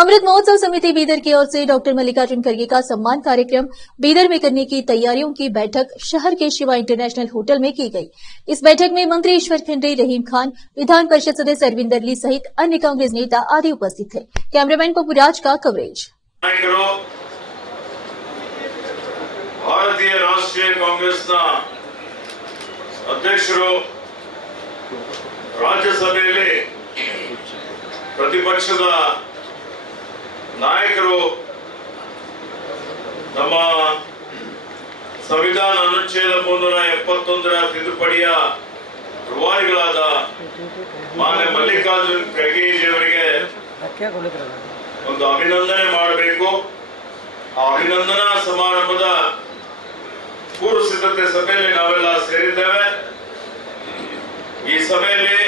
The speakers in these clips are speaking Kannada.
अमृत महोत्सव समिति बीदर की ओर से डॉक्टर मल्लिकार्जुन खड़गे का सम्मान कार्यक्रम बीदर में करने की तैयारियों की बैठक शहर के शिवा इंटरनेशनल होटल में की गई। इस बैठक में मंत्री ईश्वर खंडे, रहीम खान, विधान परिषद सदस्य अरविंद अरली सहित अन्य कांग्रेस नेता आदि उपस्थित थे। कैमरामैन पपुराज का कवरेज। भारतीय राष्ट्रीय कांग्रेस अध्यक्षರು ರಾಜ್ಯಸಭೆಯಲ್ಲಿ ಪ್ರತಿಪಕ್ಷದ ನಾಯಕರು ನಮ್ಮ ಸಂವಿಧಾನ ಅನುಚ್ಛೇದ 371ರ ತಿದ್ದುಪಡಿಯ ರೂವಾರಿಗಳಾದ ಮಾನ್ಯ ಮಲ್ಲಿಕಾರ್ಜುನ್ ಖರ್ಗೆಜಿಯವರಿಗೆ ಒಂದು ಅಭಿನಂದನೆ ಮಾಡಬೇಕು। ಆ ಅಭಿನಂದನಾ ಸಮಾರಂಭದ ಪೂರ್ವ ಸಿದ್ಧತೆ ಸಭೆಯಲ್ಲಿ ನಾವೆಲ್ಲ ಸೇರಿದ್ದೇವೆ। ಈ ಸಭೆಯಲ್ಲಿ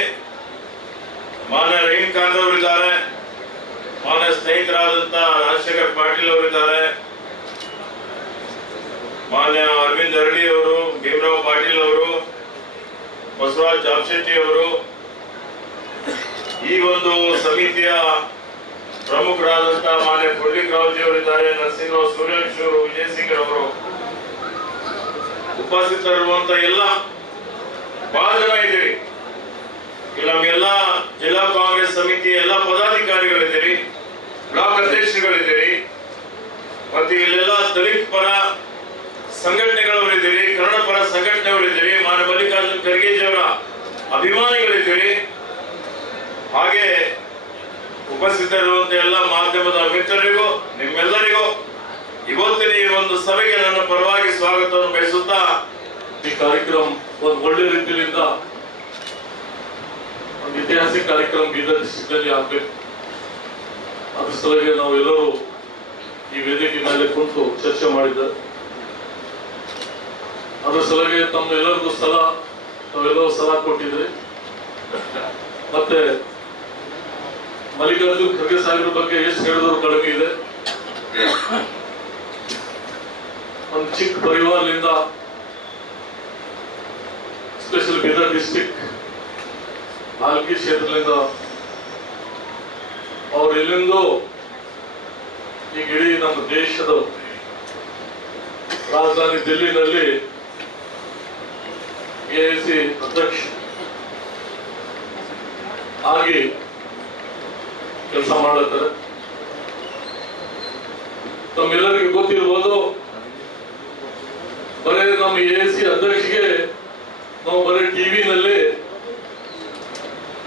ಮಾನ್ಯ ರहीम ಖಾನ್ ಅವರಿದ್ದಾರೆ, ಮಾನ್ಯ ಸ್ನೇಹಿತರಾದಂತ ರಾಜಶೇಖರ್ ಪಾಟೀಲ್ ಅವರಿದ್ದಾರೆ, ಮಾನ್ಯ ಅರವಿಂದ್ ಅರಳಿ ಅವರು, ಭೀಮರಾವ್ ಪಾಟೀಲ್ ಅವರು, ಬಸವರಾಜ್ ಜಾಬಶೆಟ್ಟಿ ಅವರು, ಈ ಒಂದು ಸಮಿತಿಯ ಪ್ರಮುಖರಾದಂತ ಮಾನ್ಯ ಪುಂಡಲಿಕರಾವ್ ಜಿ ಅವರಿದ್ದಾರೆ, ನರಸಿಂಹರಾವ್ ಸೂರ್ಯವಂಶಿ ಅವರು, ವಿಜಯ್ ಸಿಂಗ್ ಅವರು, ಉಪಸ್ಥಿತರಿರುವಂತ ಎಲ್ಲ ಬಹಳ ಜನ ಇದ್ದೀರಿ। ಇಲ್ಲಿ ನಮ್ಮೆಲ್ಲ ಜಿಲ್ಲಾ ಕಾಂಗ್ರೆಸ್ ಸಮಿತಿಯ ಎಲ್ಲ ಪದಾಧಿಕಾರಿಗಳಿದ್ದೀರಿ, ಬ್ಲಾಕ್ ಅಧ್ಯಕ್ಷಗಳಿದ್ದೀರಿ, ಮತ್ತೆ ಇಲ್ಲೆಲ್ಲ ದಲಿತ ಪರ ಸಂಘಟನೆಗಳವರಿದ್ದೀರಿ, ಕನ್ನಡ ಪರ ಸಂಘಟನೆಗಳಿದ್ದೀರಿ, ಮಾನ್ಯ ಮಲ್ಲಿಕಾರ್ಜುನ್ ಖರ್ಗೆಜಿ ಅವರ ಅಭಿಮಾನಿಗಳಿದ್ದೀರಿ। ಹಾಗೆ ಉಪಸ್ಥಿತರಿರುವಂತ ಎಲ್ಲ ಮಾಧ್ಯಮದ ಮಿತ್ರರಿಗೂ ನಿಮ್ಮೆಲ್ಲರಿಗೂ ಇವತ್ತಿನ ಈ ಒಂದು ಸಭೆಗೆ ನನ್ನ ಪರವಾಗಿ ಸ್ವಾಗತವನ್ನು ಬಯಸುತ್ತಾ, ಈ ಕಾರ್ಯಕ್ರಮ ಒಂದು ಒಳ್ಳೆ ರೀತಿಯಿಂದ ಒಂದು ಐತಿಹಾಸಿಕ ಕಾರ್ಯಕ್ರಮ ಬೀದರ್ ಡಿಸ್ಟ್ರಿಕ್ಟ್ ನಲ್ಲಿ ಆಗಬೇಕು। ಅದ್ರ ಸಲುವಾಗಿ ನಾವೆಲ್ಲರೂ ಈ ವೇದಿಕೆ ಮೇಲೆ ಕುಂತು ಚರ್ಚೆ ಮಾಡಿದ್ದಾರೆ। ಅದ್ರ ಸಲುವಾಗಿ ತಮ್ಮೆಲ್ಲರಿಗೂ ತಾವೆಲ್ಲರೂ ಸಲಹೆ ಕೊಟ್ಟಿದ್ರಿ। ಮತ್ತೆ ಮಲ್ಲಿಕಾರ್ಜುನ್ ಖರ್ಗೆ ಸಾಹೇಬ್ರ ಬಗ್ಗೆ ಎಷ್ಟು ಹೇಳಿದ್ರು ಕಡಿಮೆ ಇದೆ। ಒಂದು ಚಿಕ್ಕ ಪರಿವಾರದಿಂದ ಸ್ಪೆಷಲ್ ಬೀದರ್ ಡಿಸ್ಟ್ರಿಕ್ಟ್ ಹಾಲ್ಕಿ ಕ್ಷೇತ್ರದಿಂದ ಅವ್ರು ಎಲ್ಲಿಂದೋ ಈಗ ಇಡೀ ನಮ್ಮ ದೇಶದ ರಾಜಧಾನಿ ದಿಲ್ಲಿನಲ್ಲಿ ಎಐಸಿ ಅಧ್ಯಕ್ಷ ಆಗಿ ಕೆಲಸ ಮಾಡುತ್ತಾರೆ। ತಮ್ಮೆಲ್ಲರಿಗೂ ಗೊತ್ತಿರ್ಬೋದು, ಬರೀ ನಮ್ಮ ಎಐಸಿ ಅಧ್ಯಕ್ಷಗೆ ನಾವು ಬರೀ ಟಿವಿನಲ್ಲಿ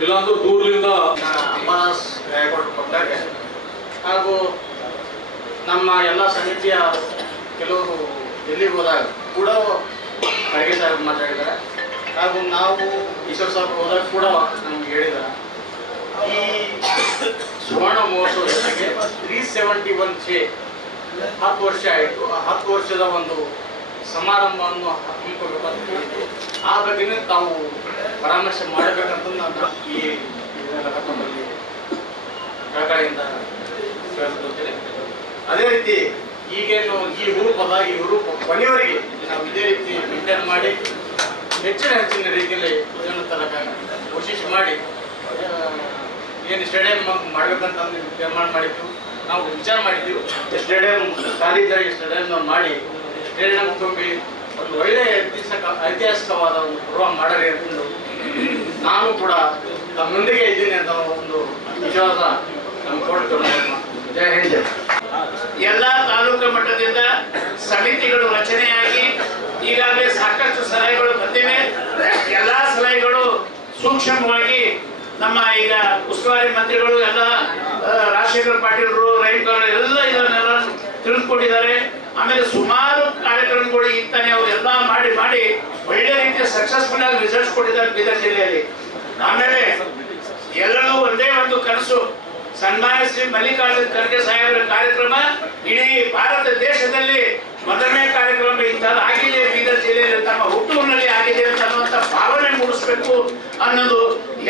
ಇಲ್ಲಾಂದ್ರೂ ದೂರದಿಂದ ಅಂಬಾದಾಸ್ ಗಾಯಕವಾಡ್ ಕೊಟ್ಟಾಗ ಹಾಗೂ ನಮ್ಮ ಎಲ್ಲ ಸಮಿತಿಯ ಕೆಲವರು ಎಲ್ಲಿಗೆ ಹೋದಾಗ ಕೂಡ ಖರ್ಗೆ ಸಾಹೇಬ್ ಮಾತಾಡಿದ್ದಾರೆ, ಹಾಗೂ ನಾವು ಈಶ್ವರ್ ಸಾಹೇಬ್ ಹೋದಾಗ ಕೂಡ ನಮ್ಗೆ ಹೇಳಿದ್ದಾರೆ ಈ ಸುವರ್ಣ ಮಹೋತ್ಸವ ಜೊತೆಗೆ 371 10 ವರ್ಷ ಆಯಿತು। ಆ 10 ವರ್ಷದ ಒಂದು ಸಮಾರಂಭವನ್ನು ಹಮ್ಮಿಕೊಳ್ಬೇಕಂತ ಹೇಳಿದ್ರು। ಆ ಬಗ್ಗೆನೇ ತಾವು ಪರಾಮರ್ಶೆ ಮಾಡಬೇಕಂತ ನಾನು ಈ ಕಟ್ಟಡದಲ್ಲಿ ಕಳಕಳಿಯಿಂದ ಕೇಳಿಕೊಳ್ತೇನೆ। ಅದೇ ರೀತಿ ಈಗೇನು ಈ ಹುರುಪು ಕೊನೆಯವರೆಗೆ ನಾವು ಇದೇ ರೀತಿ ಮೇಂಟೈನ್ ಮಾಡಿ ಹೆಚ್ಚಿನ ರೀತಿಯಲ್ಲಿ ಇದನ್ನು ತನಕ ಕೋಶಿಶ್ ಮಾಡಿ ಏನು ಸ್ಟೇಡಿಯಂ ಮಾಡಬೇಕಂತ ತೀರ್ಮಾನ ಮಾಡಿದ್ದು, ನಾವು ವಿಚಾರ ಮಾಡಿದ್ದೀವಿ। ಸ್ಟೇಡಿಯಂ ಖಾಲಿ ಇದ್ದಾಗ ಸ್ಟೇಡಿಯಂ ಮಾಡಿ ಸ್ಟೇಡಿಯಂ ತುಂಬಿ ಒಂದು ಒಳ್ಳೆಯ ಐತಿಹಾಸಿಕವಾದ ಒಂದು ಪ್ರೋಗ್ರಾಮ್ ಮಾಡರಿ ಅಂತಂದು ನಾನು ಕೂಡ ನಮ್ಮೊಂದಿಗೆ ಇದ್ದೀನಿ ಅಂತ ಒಂದು ವಿಶ್ವಾಸ ನಮ್ಗೆ ಕೊಡ್ತು। ಜಯ ಹಿಂದ್। ಎಲ್ಲ ತಾಲೂಕು ಮಟ್ಟದಿಂದ ಸಮಿತಿಗಳು ರಚನೆಯಾಗಿ ಈಗಾಗಲೇ ಸಾಕಷ್ಟು ಸಲಹೆಗಳು ಬಂದಿವೆ। ಎಲ್ಲ ಸಲಹೆಗಳು ಸೂಕ್ಷ್ಮವಾಗಿ ನಮ್ಮ ಈಗ ಉಸ್ತುವಾರಿ ಮಂತ್ರಿಗಳು ಎಲ್ಲ ರಾಜಶೇಖರ್ ಪಾಟೀಲ್ರು, ರहीम ಖಾನ್ ಎಲ್ಲ ಇದನ್ನೆಲ್ಲ ತಿಳಿದುಕೊಂಡಿದ್ದಾರೆ। ಆಮೇಲೆ ಸುಮಾರು ಕಾರ್ಯಕ್ರಮಗಳು ಇತ್ತಾನೆ ಅವರೆಲ್ಲ ಮಾಡಿ ಒಳ್ಳೆ ರೀತಿಯ ಸಕ್ಸಸ್ಫುಲ್ ಆಗಿ ರಿಸಲ್ಟ್ಸ್ ಕೊಟ್ಟಿದ್ದಾರೆ ಬೀದರ್ ಜಿಲ್ಲೆಯಲ್ಲಿ। ಆಮೇಲೆ ಎಲ್ಲರೂ ಒಂದೇ ಒಂದು ಕನಸು, ಸನ್ಮಾನ್ಯ ಶ್ರೀ ಮಲ್ಲಿಕಾರ್ಜುನ್ ಖರ್ಗೆ ಸಾಹೇಬರ ಕಾರ್ಯಕ್ರಮ ಇಡೀ ಭಾರತ ದೇಶದಲ್ಲಿ ಮೊದಲನೇ ಕಾರ್ಯಕ್ರಮ ಇಂಥದ್ದು ಆಗಿದೆ, ಬೀದರ್ ಜಿಲ್ಲೆಯಲ್ಲಿ ತಮ್ಮ ಹುಟ್ಟೂರಿನಲ್ಲಿ ಆಗಿದೆ ಅನ್ನುವಂಥ ಭಾವನೆ ಮೂಡಿಸಬೇಕು ಅನ್ನೋದು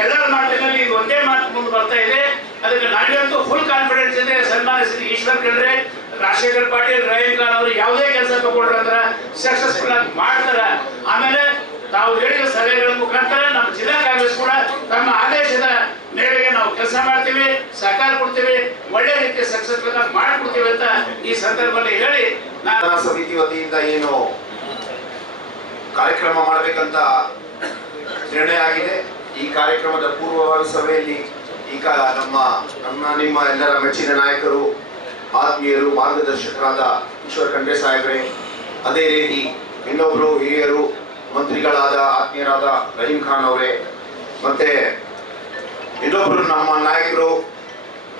ಎಲ್ಲರ ಮಾತಿನಲ್ಲಿ ಈಗ ಒಂದೇ ಮಾತು ಮುಂದೆ ಬರ್ತಾ ಇದೆ। ಅದಕ್ಕೆ ನನಗಂತೂ ಫುಲ್ ಕಾನ್ಫಿಡೆನ್ಸ್ ಇದೆ, ಸನ್ಮಾನ್ಯ ಶ್ರೀ ಈಶ್ವರ್ ಖಂಡ್ರೆ, ರಾಜಶೇಖರ್ ಪಾಟೀಲ್, ರहीम ಖಾನ್ ಅವರು ಯಾವುದೇ ಕೆಲಸ ತಗೊಂಡ್ರೆ ಅಂದ್ರೆ ಸಕ್ಸಸ್ಫುಲ್ ಆಗಿ ಮಾಡ್ತಾರೆ। ಆಮೇಲೆ ತಾವು ಹೇಳಿದ ಸಲಹೆಗಳ ಮುಖಾಂತರ ನಮ್ಮ ಜಿಲ್ಲಾ ಕಾಂಗ್ರೆಸ್ ಕೂಡ ತಮ್ಮ ಆದೇಶದ ಮೇರೆಗೆ ನಾವು ಕೆಲಸ ಮಾಡ್ತೀವಿ, ಸಹಕಾರ ಕೊಡ್ತೀವಿ, ಒಳ್ಳೆ ರೀತಿಯ ಕೆಲಸಗಳನ್ನ ಮಾಡ್ಕೊಡ್ತೀವಿ ಅಂತ ಈ ಸಂದರ್ಭದಲ್ಲಿ ಹೇಳಿ ನಾನು ಸಮಿತಿ ವತಿಯಿಂದ ಏನು ಕಾರ್ಯಕ್ರಮ ಮಾಡಬೇಕಂತ ನಿರ್ಣಯ ಆಗಿದೆ. ಈ ಕಾರ್ಯಕ್ರಮದ ಪೂರ್ವಭಾವಿ ಸಭೆಯಲ್ಲಿ ಈಗ ನಿಮ್ಮ ಎಲ್ಲರ ಮೆಚ್ಚಿನ ನಾಯಕರು, ಆತ್ಮೀಯರು, ಮಾರ್ಗದರ್ಶಕರಾದ ಈಶ್ವರ್ ಖಂಡ್ರೆ ಸಾಹೇಬ್ರೆ, ಅದೇ ರೀತಿ ಇನ್ನೊಬ್ರು ಹಿರಿಯರು ಮಂತ್ರಿಗಳಾದ ಆತ್ಮೀಯರಾದ ರಹೀಂ ಖಾನ್ ಅವರೇ, ಮತ್ತೆ ಇನ್ನೊಬ್ರು ನಮ್ಮ ನಾಯಕರು,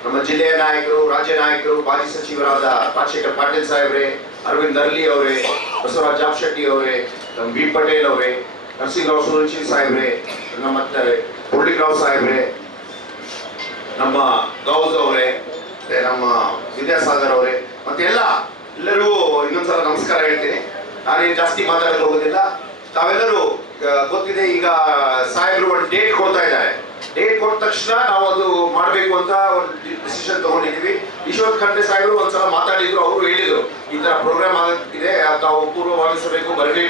ನಮ್ಮ ಜಿಲ್ಲೆಯ ನಾಯಕರು, ರಾಜ್ಯ ನಾಯಕರು, ಮಾಜಿ ಸಚಿವರಾದ ರಾಜಶೇಖರ್ ಪಾಟೀಲ್ ಸಾಹೇಬ್ರೆ, ಅರವಿಂದ್ ಅರ್ಲಿ ಅವರೇ, ಬಸವರಾಜ್ ಜಾಬ್ ಅವರೇ, ನಮ್ಮ ಬಿ ಪಟೇಲ್ ಅವರೇ, ನರಸಿಂಹರಾವ್ ಸುರೇಶಿ ಸಾಹೇಬ್ರೆ, ನಮ್ಮ ಪುಂಡ್ಲಿಕರಾವ್ ಸಾಹೇಬ್ರೆ, ನಮ್ಮ ಗೌಸ್ ಅವರೇ, ಮತ್ತೆ ನಮ್ಮ ವಿದ್ಯಾಸಾಗರ್ ಅವರೇ, ಮತ್ತೆ ಎಲ್ಲರಿಗೂ ಇನ್ನೊಂದ್ಸಲ ನಮಸ್ಕಾರ ಹೇಳ್ತೀನಿ. ನಾನೇನು ಜಾಸ್ತಿ ಮಾತಾಡಕ್ಕೆ ಹೋಗೋದಿಲ್ಲ. ತಾವೆಲ್ಲರೂ ಗೊತ್ತಿದೆ, ಈಗ ಸಾಹೇಬ್ರು ಒಂದು ಡೇಟ್ ಕೊಡ್ತಾ ಇದ್ದಾರೆ. ಡೇಟ್ ಕೊಟ್ಟ ತಕ್ಷಣ ನಾವು ಅದು ಮಾಡಬೇಕು ಅಂತ ಒಂದು ಡಿಸಿಷನ್ ತಗೊಂಡಿದ್ದೀವಿ. ಈಶ್ವರ್ ಖಂಡ್ರೆ ಸಾಹೇಬರು ಒಂದ್ಸಲ ಮಾತಾಡಿದ್ರು, ಅವರು ಹೇಳಿದ್ರು ಈ ತರ ಪ್ರೋಗ್ರಾಮ್ ಆಗಿದೆ, ತಾವು ಪೂರ್ವಭಾವಿಸಬೇಕು, ಬರಬೇಕು.